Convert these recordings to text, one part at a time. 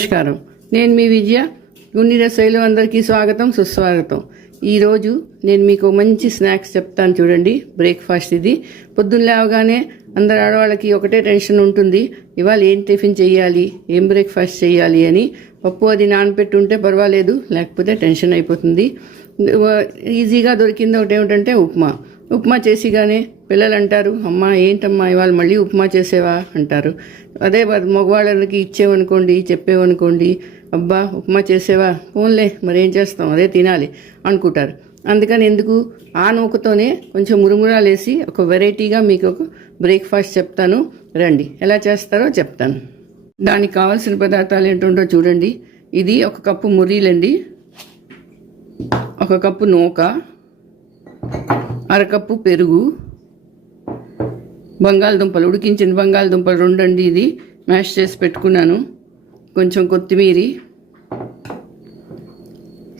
నమస్కారం, నేను మీ విజయ. గున్ని రసోయిలో అందరికీ స్వాగతం, సుస్వాగతం. ఈరోజు నేను మీకు మంచి స్నాక్స్ చెప్తాను చూడండి. బ్రేక్ఫాస్ట్ ఇది. పొద్దున్న లేవగానే అందరు ఆడవాళ్ళకి ఒకటే టెన్షన్ ఉంటుంది, ఇవాళ ఏం టిఫిన్ చేయాలి, ఏం బ్రేక్ఫాస్ట్ చేయాలి అని. పప్పు అది నానపెట్టి ఉంటే పర్వాలేదు, లేకపోతే టెన్షన్ అయిపోతుంది. ఈజీగా దొరికింది ఒకటి ఏమిటంటే ఉప్మా చేసిగానే పిల్లలు అంటారు, అమ్మా ఏంటమ్మా ఇవాళ మళ్ళీ ఉప్మా చేసేవా అంటారు. అదే మగవాళ్ళకి ఇచ్చేవనుకోండి, చెప్పేవనుకోండి, అబ్బా ఉప్మా చేసేవా, పోన్లే మరేం చేస్తాం అదే తినాలి అనుకుంటారు. అందుకని ఎందుకు ఆ నూకతోనే కొంచెం మురుమురాలు వేసి ఒక వెరైటీగా మీకు ఒక బ్రేక్ఫాస్ట్ చెప్తాను. రండి, ఎలా చేస్తారో చెప్తాను. దానికి కావాల్సిన పదార్థాలు ఏంటంటో చూడండి. ఇది 1 కప్పు మురీలండి, 1 కప్పు నూక, 1/2 కప్పు పెరుగు, బంగాళదుంపలు, ఉడికించిన బంగాళదుంపలు 2 అండి, ఇది మ్యాష్ చేసి పెట్టుకున్నాను, కొంచెం కొత్తిమీర,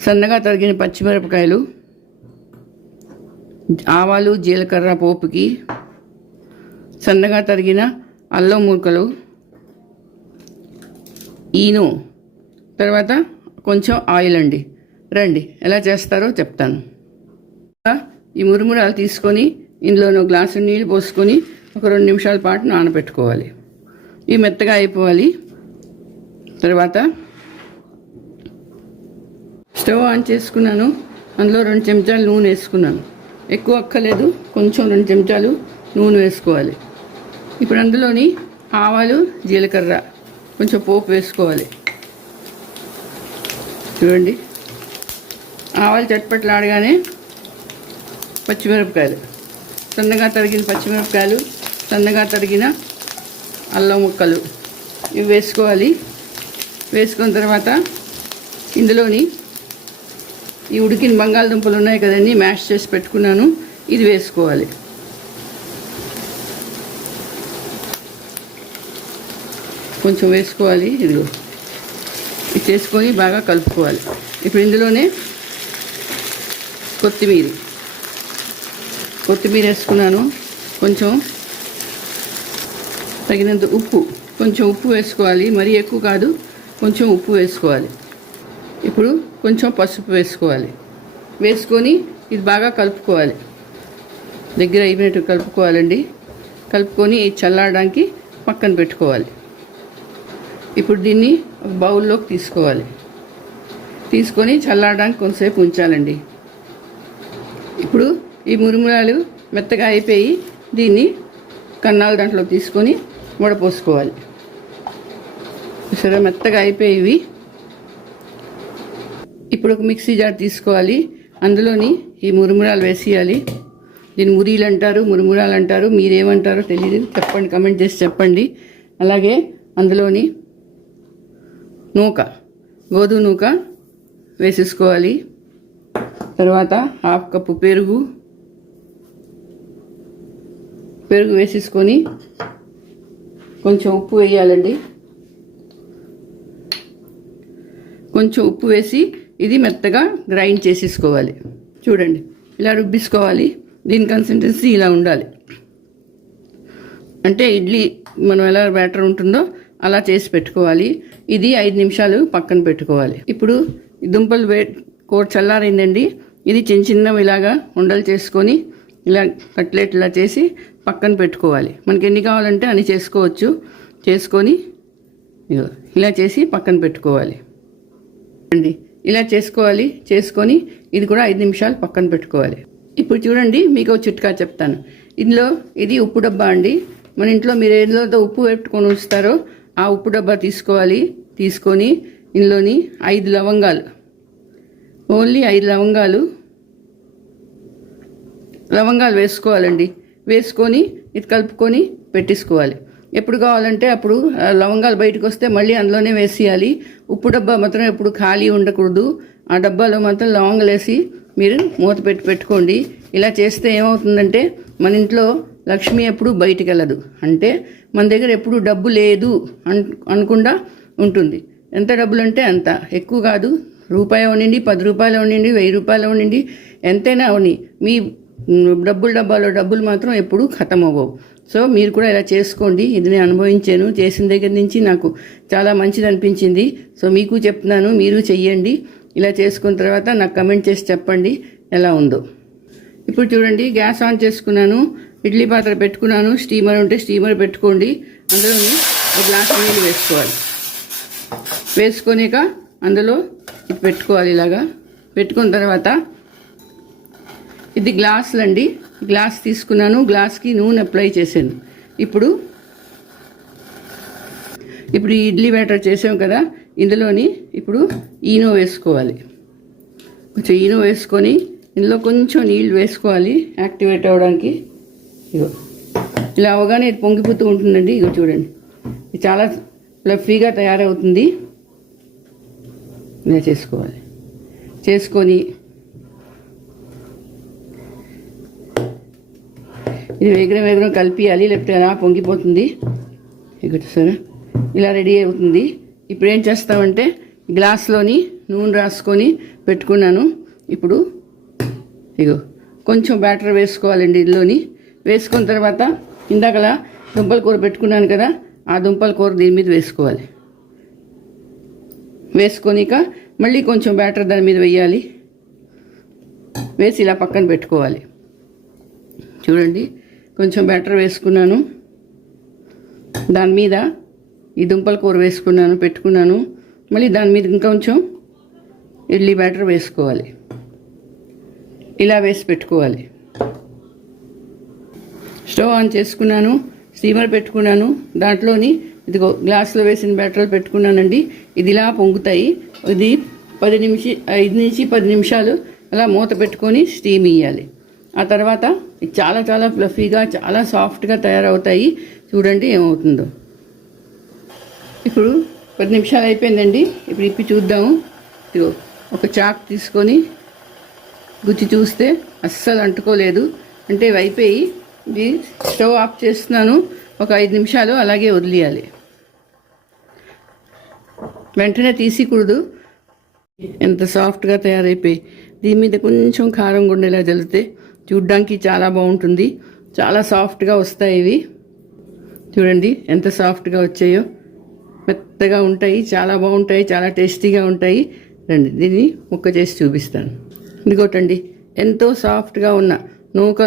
సన్నగా తరిగిన పచ్చిమిరపకాయలు, ఆవాలు జీలకర్ర పోపుకి, సన్నగా తరిగిన అల్లం ముక్కలు, ఈను, తర్వాత కొంచెం ఆయిల్ అండి. రండి ఎలా చేస్తారో చెప్తాను. ఈ మురుమురాలు తీసుకొని ఇందులో గ్లాసు నీళ్ళు పోసుకొని ఒక 2 నిమిషాల పాటు నానబెట్టుకోవాలి. ఇవి మెత్తగా అయిపోవాలి. తర్వాత స్టవ్ ఆన్ చేసుకున్నాను, అందులో 2 చెంచాలు నూనె వేసుకున్నాను. ఎక్కువ అక్కలేదు, కొంచెం 2 చెంచాలు నూనె వేసుకోవాలి. ఇప్పుడు అందులోని ఆవాలు జీలకర్ర కొంచెం పోపు వేసుకోవాలి. చూడండి, ఆవాలు చట్పట్లాడగానే పచ్చిమిరపకాయలు, సన్నగా తరిగిన పచ్చిమిరపకాయలు, సన్నగా తరిగిన అల్లం ముక్కలు ఇవి వేసుకోవాలి. వేసుకున్న తర్వాత ఇందులోని ఈ ఉడికిన బంగాళదుంపలు ఉన్నాయి కదండి, మ్యాష్ చేసి పెట్టుకున్నాను, ఇది వేసుకోవాలి. కొంచెం వేసుకోవాలి, ఇదిగో ఇది చేసుకొని బాగా కలుపుకోవాలి. ఇప్పుడు ఇందులోనే కొత్తిమీర వేసుకున్నాను, కొంచెం తగినంత కొంచెం ఉప్పు వేసుకోవాలి, మరీ ఎక్కువ కాదు, కొంచెం ఉప్పు వేసుకోవాలి. ఇప్పుడు కొంచెం పసుపు వేసుకోవాలి. వేసుకొని ఇది బాగా కలుపుకోవాలి, దగ్గర అయిపోయినట్టు కలుపుకోవాలండి. కలుపుకొని చల్లారడానికి పక్కన పెట్టుకోవాలి. ఇప్పుడు దీన్ని ఒక బౌల్లోకి తీసుకోవాలి. తీసుకొని చల్లారడానికి కొంతసేపు ఉంచాలండి. ఇప్పుడు ఈ మురుమురాలు మెత్తగా అయిపోయి దీన్ని కన్నాల దాంట్లో తీసుకొని వడపోసుకోవాలి. సరే, మెత్తగా అయిపోయేవి. ఇప్పుడు ఒక మిక్సీ జార్ తీసుకోవాలి, అందులోని ఈ మురుమురాలు వేసేయాలి. దీన్ని మురీలు అంటారు, మురుమురాలు అంటారు, మీరేమంటారో తెలియదు, చెప్పండి, కమెంట్ చేసి చెప్పండి. అలాగే అందులోని గోధుమ నూక వేసేసుకోవాలి. తర్వాత 1/2 కప్పు పెరుగు వేసేసుకొని కొంచెం ఉప్పు వేయాలండి. కొంచెం ఉప్పు వేసి ఇది మెత్తగా గ్రైండ్ చేసేసుకోవాలి. చూడండి, ఇలా రుబ్బిసుకోవాలి. దీని కన్సిస్టెన్సీ ఇలా ఉండాలి. అంటే ఇడ్లీ మనం ఎలా బ్యాటర్ ఉంటుందో అలా చేసి పెట్టుకోవాలి. ఇది 5 నిమిషాలు పక్కన పెట్టుకోవాలి. ఇప్పుడు దుంపలు కూర చల్లారైందండి. ఇది చిన్నవి ఇలాగా ఉండలు చేసుకొని ఇలా కట్లెట్ ఇలా చేసి పక్కన పెట్టుకోవాలి. మనకి ఎన్ని కావాలంటే అన్ని చేసుకోవచ్చు. చేసుకొని ఇలా చేసి పక్కన పెట్టుకోవాలి అండి. ఇలా చేసుకోవాలి. చేసుకొని ఇది కూడా 5 నిమిషాలు పక్కన పెట్టుకోవాలి. ఇప్పుడు చూడండి, మీకు ఒక చిట్కా చెప్తాను. ఇది ఉప్పు డబ్బా అండి. మన ఇంట్లో మీరు ఏదో ఉప్పు పెట్టుకొని ఉంచుతారో ఆ ఉప్పు డబ్బా తీసుకోవాలి. తీసుకొని ఇందులోని 5 లవంగాలు, ఓన్లీ 5 లవంగాలు వేసుకోవాలండి. వేసుకొని ఇది కలుపుకొని పెట్టేసుకోవాలి. ఎప్పుడు కావాలంటే అప్పుడు లవంగాలు బయటకు వస్తే మళ్ళీ అందులోనే వేసేయాలి. ఉప్పు డబ్బా మాత్రం ఎప్పుడు ఖాళీ ఉండకూడదు. ఆ డబ్బాలో మాత్రం లవంగాలు వేసి మీరు మూత పెట్టుకోండి. ఇలా చేస్తే ఏమవుతుందంటే మన ఇంట్లో లక్ష్మి ఎప్పుడు బయటికి వెళ్ళదు. అంటే మన దగ్గర ఎప్పుడు డబ్బు లేదు అనకుండా ఉంటుంది. ఎంత డబ్బులు అంటే అంత, ఎక్కువ కాదు. రూపాయి ఉండండి, 10 రూపాయలు ఉండండి, 1000 రూపాయలు ఉండండి, ఎంతైనా అవని మీ డబ్బుల డబ్బాలో డబ్బులు మాత్రం ఎప్పుడు ఖతం అవ్వవు. సో మీరు కూడా ఇలా చేసుకోండి. ఇది నేను అనుభవించాను, చేసిన దగ్గర నుంచి నాకు చాలా మంచిది అనిపించింది. సో మీకు చెప్తున్నాను, మీరు చెయ్యండి. ఇలా చేసుకున్న తర్వాత నాకు కమెంట్ చేసి చెప్పండి ఎలా ఉందో. ఇప్పుడు చూడండి, గ్యాస్ ఆన్ చేసుకున్నాను, ఇడ్లీ పాత్ర పెట్టుకున్నాను. స్టీమర్ ఉంటే స్టీమర్ పెట్టుకోండి. అందులోని ఒక గ్లాస్ నీళ్ళు వేసుకోవాలి. వేసుకొనిక అందులో ఇది పెట్టుకోవాలి. ఇలాగా పెట్టుకున్న తర్వాత ఇది గ్లాసులు అండి, గ్లాస్ తీసుకున్నాను, గ్లాస్కి నూనె అప్లై చేశాను. ఇప్పుడు ఈ ఇడ్లీ బ్యాటర్ చేసాం కదా, ఇందులోని ఇప్పుడు ఈనో వేసుకోవాలి. కొంచెం ఈనో వేసుకొని ఇందులో కొంచెం నీళ్ళు వేసుకోవాలి యాక్టివేట్ అవ్వడానికి. ఇగో ఇలా అవగానే ఇది పొంగిపోతూ ఉంటుందండి. ఇగో చూడండి, ఇది చాలా ఫ్లఫీగా తయారవుతుంది. ఇలా చేసుకోవాలి. చేసుకొని ఇది వేగరం కలిపియాలి, లేకపోతే అలా పొంగిపోతుంది. ఇక సరే ఇలా రెడీ అవుతుంది. ఇప్పుడు ఏం చేస్తామంటే గ్లాస్లోని నూనె రాసుకొని పెట్టుకున్నాను. ఇప్పుడు ఇగో కొంచెం బ్యాటర్ వేసుకోవాలండి ఇందులోని. వేసుకున్న తర్వాత ఇందాకలా దుంపల కూర పెట్టుకున్నాను కదా, ఆ దుంపల కూర దీని మీద వేసుకోవాలి. వేసుకొనిక మళ్ళీ కొంచెం బ్యాటర్ దాని మీద వేయాలి. వేసి ఇలా పక్కన పెట్టుకోవాలి. చూడండి, కొంచెం బ్యాటర్ వేసుకున్నాను, దాని మీద ఈ దుంపల కూర వేసుకున్నాను, పెట్టుకున్నాను. మళ్ళీ దాని మీద ఇంకొంచెం ఇడ్లీ బ్యాటర్ వేసుకోవాలి. ఇలా వేసి పెట్టుకోవాలి. స్టవ్ ఆన్ చేసుకున్నాను, స్టీమర్ పెట్టుకున్నాను. దాంట్లోని ఇదిగో గ్లాసులో వేసిన బ్యాటర్లు పెట్టుకున్నానండి. ఇది ఇలా పొంగుతాయి. ఇది 5 నుంచి 10 నిమిషాలు అలా మూత పెట్టుకొని స్టీమ్ ఇవ్వాలి. ఆ తర్వాత ఇది చాలా చాలా ఫ్లఫీగా, చాలా సాఫ్ట్గా తయారవుతాయి. చూడండి ఏమవుతుందో. ఇప్పుడు 10 నిమిషాలు అయిపోయిందండి. ఇప్పుడు ఇప్పి చూద్దాము. ఇదిగో ఒక చాక్ తీసుకొని గుచ్చి చూస్తే అస్సలు అంటుకోలేదు. అంటే ఇవి అయిపోయి ఇది స్టవ్ ఆఫ్ చేస్తున్నాను. ఒక 5 నిమిషాలు అలాగే వదిలేయాలి. వెంటనే తీసికూడదు. ఎంత సాఫ్ట్గా తయారైపోయి దీని మీద కొంచెం కారం గుండెలా జల్లితే చూడ్డానికి చాలా బాగుంటుంది. చాలా సాఫ్ట్గా వస్తాయి ఇవి. చూడండి ఎంత సాఫ్ట్గా వచ్చాయో, మెత్తగా ఉంటాయి, చాలా బాగుంటాయి, చాలా టేస్టీగా ఉంటాయి. రండి దీన్ని ముక్క చేసి చూపిస్తాను. ఇదిగోటండి, ఎంతో సాఫ్ట్గా ఉన్న నూక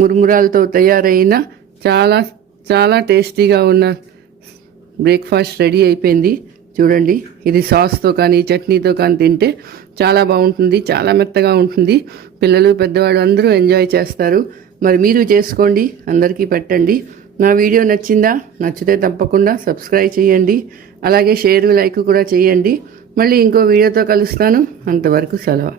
మురుమురాలతో తయారైన చాలా చాలా టేస్టీగా ఉన్న బ్రేక్ఫాస్ట్ రెడీ అయిపోయింది. చూడండి, ఇది సాస్తో కానీ చట్నీతో కానీ తింటే చాలా బాగుంటుంది, చాలా మెత్తగా ఉంటుంది. పిల్లలు పెద్దవాళ్ళు అందరూ ఎంజాయ్ చేస్తారు. మరి మీరు చేసుకోండి, అందరికీ పెట్టండి. నా వీడియో నచ్చిందా? నచ్చితే తప్పకుండా సబ్స్క్రైబ్ చేయండి. అలాగే షేర్, లైక్ కూడా చేయండి. మళ్ళీ ఇంకో వీడియోతో కలుస్తాను. అంతవరకు సెలవు.